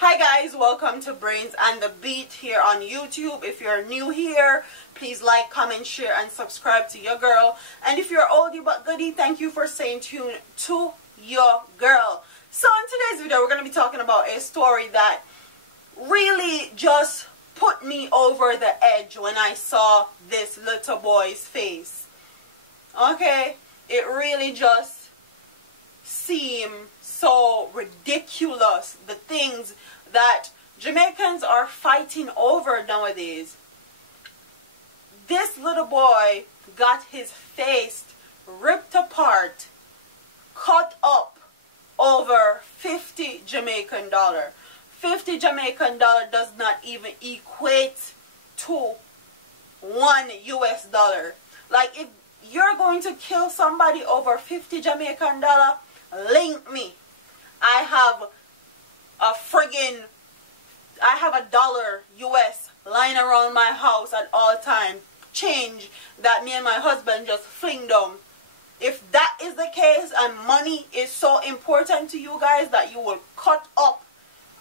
Hi guys, welcome to Brains and the Beat here on YouTube. If you're new here, please like, comment, share, and subscribe to your girl. And if you're oldie but goodie, thank you for staying tuned to your girl. So in today's video, we're going to be talking about a story that really just put me over the edge when I saw this little boy's face. Okay, it really just seemed so ridiculous, the things that Jamaicans are fighting over nowadays. This little boy got his face ripped apart, cut up over 50 Jamaican dollar. 50 Jamaican dollar does not even equate to $1 US. Like, if you're going to kill somebody over 50 Jamaican dollar, link me. I have $1 US lying around my house at all times, change that me and my husband just fling down. If that is the case and money is so important to you guys that you will cut up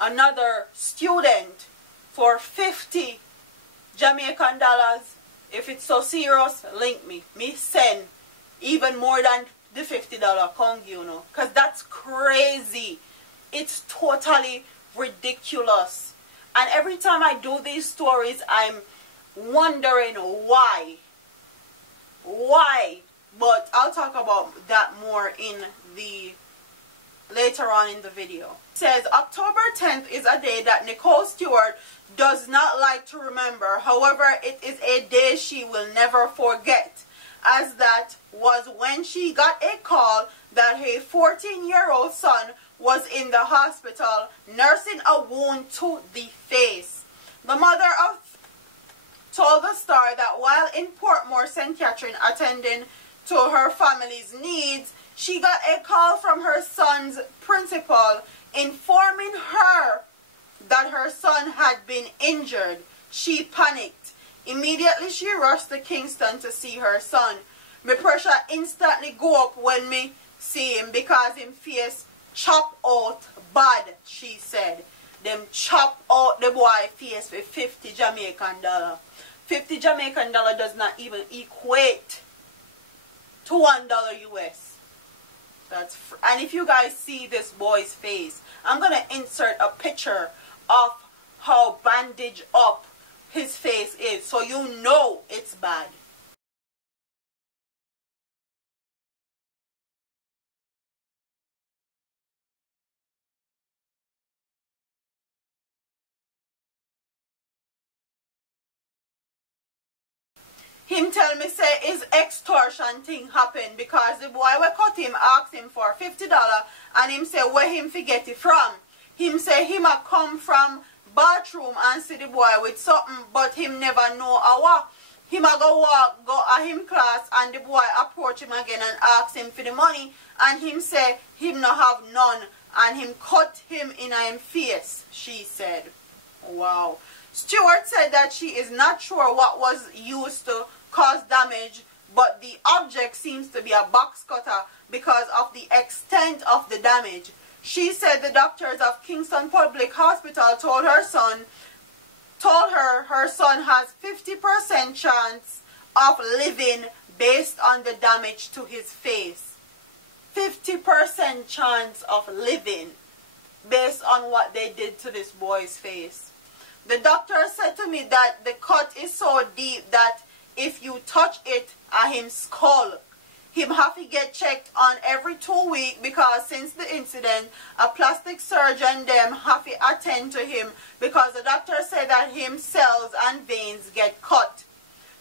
another student for 50 Jamaican dollars, if it's so serious, link me. Me send even more than the $50 Kong, you know, because that's crazy. It's totally ridiculous. And every time I do these stories, I'm wondering why. But I'll talk about that more later on in the video. It says October 10th is a day that Nicole Stewart does not like to remember. However, it is a day she will never forget, as that was when she got a call that her 14-year-old son was in the hospital nursing a wound to the face. The mother told the Star that while in Portmore, St. Catherine, attending to her family's needs, she got a call from her son's principal informing her that her son had been injured. She panicked. Immediately she rushed to Kingston to see her son. My pressure instantly go up when me see him because him face chop out bad, she said. Them chop out the boy face with 50 Jamaican dollar. 50 Jamaican dollar does not even equate to $1 US. And if you guys see this boy's face, I'm going to insert a picture of how bandaged up his face is, so you know it's bad. Him tell me say his extortion thing happened because the boy we cut him asked him for $50 and him say where him forget it from. Him say him a come from bathroom and see the boy with something, but him never know how. Him a go at him class and the boy approach him again and ask him for the money and him say him no have none and him cut him in him face, she said. Wow. Stewart said that she is not sure what was used to cause damage, but the object seems to be a box cutter because of the extent of the damage. She said the doctors of Kingston Public Hospital told her son has 50% chance of living based on the damage to his face. 50% chance of living based on what they did to this boy's face. The doctor said to me that the cut is so deep that if you touch it at him skull, him have to get checked on every 2 weeks because since the incident, a plastic surgeon them have to attend to him because the doctor said that him cells and veins get cut.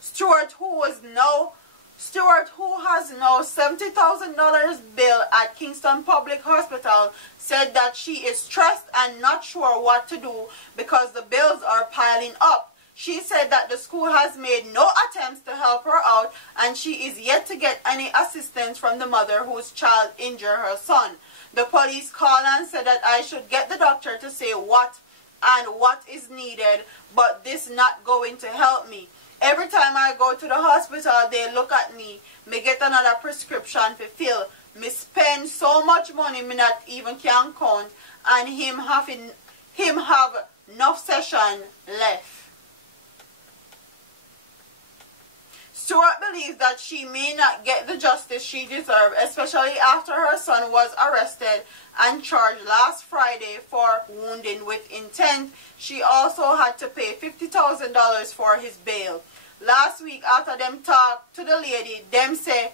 Stewart, who has now $70,000 bill at Kingston Public Hospital, said that she is stressed and not sure what to do because the bills are piling up. She said that the school has made no attempts to help her out and she is yet to get any assistance from the mother whose child injured her son. The police called and said that I should get the doctor to say what is needed, but this not going to help me. Every time I go to the hospital, they look at me. Me get another prescription to fill. Me spend so much money me not even can count, and him him have enough session left. Stewart believes that she may not get the justice she deserves, especially after her son was arrested and charged last Friday for wounding with intent. She also had to pay $50,000 for his bail. Last week, after them talk to the lady, them say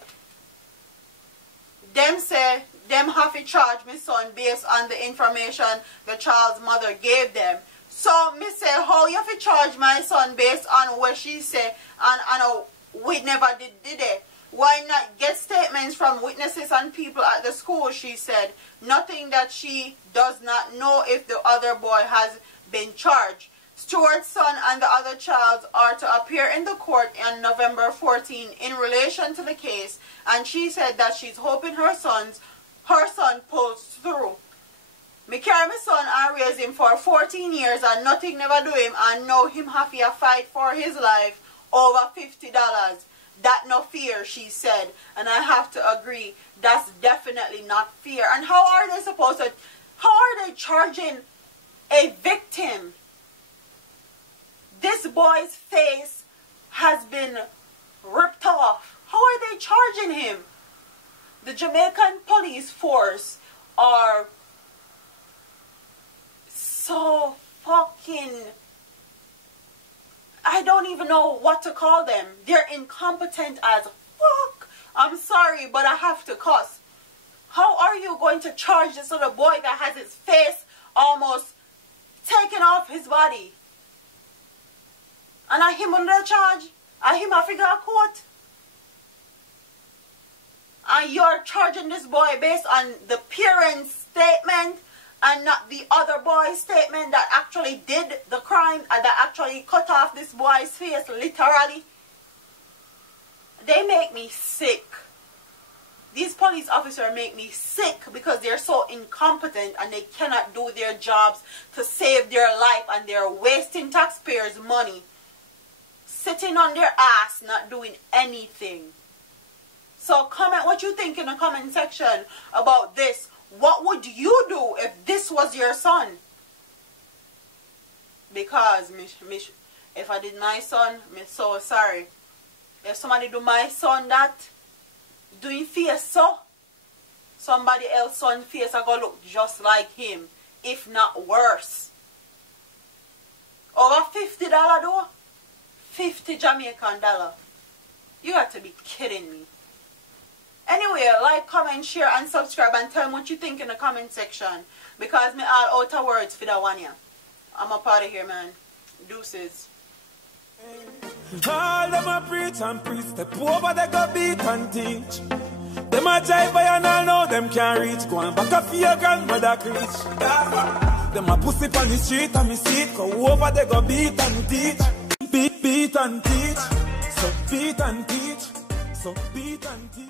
them have to charge my son based on the information the child's mother gave them. So me say, how you have to charge my son based on what she said, and we never did it. Why not get statements from witnesses and people at the school, she said. Nothing that she does not know if the other boy has been charged. Stewart's son and the other child are to appear in the court on November 14 in relation to the case, and she said that she's hoping her son pulls through. Me carry my son and raise him for 14 years and nothing never do him, and now him have to fight for his life over $50. That no fear, she said. And I have to agree, that's definitely not fair. And how are they charging a victim? This boy's face has been ripped off. How are they charging him? The Jamaican police force are so fucking... I don't even know what to call them. They're incompetent as fuck. I'm sorry, but I have to cuss. How are you going to charge this little boy that has his face almost taken off his body? And I him under charge? I him a figure of court? And you're charging this boy based on the parents' statement and not the other boy's statement that actually did the crime and that actually cut off this boy's face, literally. They make me sick. These police officers make me sick because they're so incompetent and they cannot do their jobs to save their life, and they're wasting taxpayers' money, sitting on their ass, not doing anything. So comment what you think in the comment section about this. What would you do if this was your son? Because if I did my son, I'm so sorry. If somebody do my son that, doing face so, somebody else's son's face are going to look just like him, if not worse. Over $50 though? 50 Jamaican dollar. You got to be kidding me. Anyway, like, comment, share, and subscribe, and tell me what you think in the comment section. Because me all out of words for that one, yeah. I'm up out of here, man. Deuces. All them a preach and preach, step over they go beat and teach. Them a jive by and all know them can't reach. Go and back up for your grandmother preach. Them a pussy on the street and me see it. Go over they go beat and teach. Beat and teach. So beat and teach. So beat and teach.